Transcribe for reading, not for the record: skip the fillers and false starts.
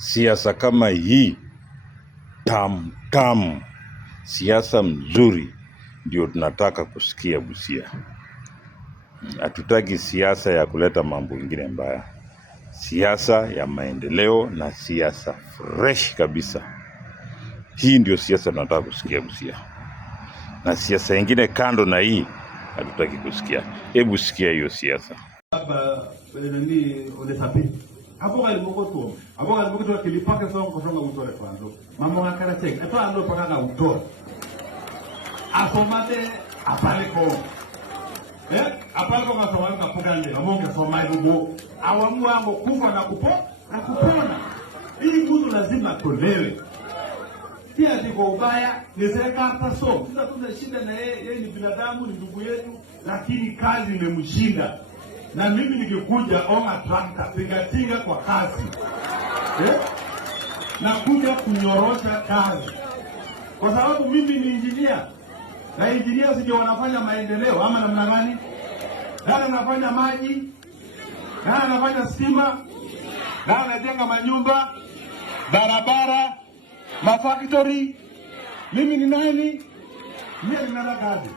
siasa kama hii tamu, siasa mzuri ndio tunataka kusikia Busia. Hatutaki siasa ya kuleta mambo mengine mbaya. Siasa ya maendeleo na siasa fresh kabisa. Hii ndio siasa tunataka kusikia Busia. Na siasa nyingine kando na hii hatutaki kusikia. Hebu sikia hiyo siasa. Hapa nani onesapi. Hapo kalimokoto. Hapo kalimokoto kilipaka songo kusonga utore kwanza. Mama wakara check. Hata ando pakanga utore. Asomate apale ko. Apale ko ngasoma ngapugande. Amonge soma ibugo. Awamu wangu kufa na kupona. Ili mtu lazima tolewe. Pia ziko ubaya, ni serikali so. Sasa tuna shida na yeye ni binadamu, ni ndugu yetu, lakini kazi imemshinda. Na mimi nikikuja on tractor, tinga kwa kazi. Na kuja kunyorosha kazi. Kwa sababu mimi ni engineer. Na engineer sije wanafanya maendeleo ama namna gani? Nani anafanya maji? Nani anafanya stima? Nani anajenga manyumba? Barabara? Mafactory, mimi ni nani? Mimi ni nani kazi?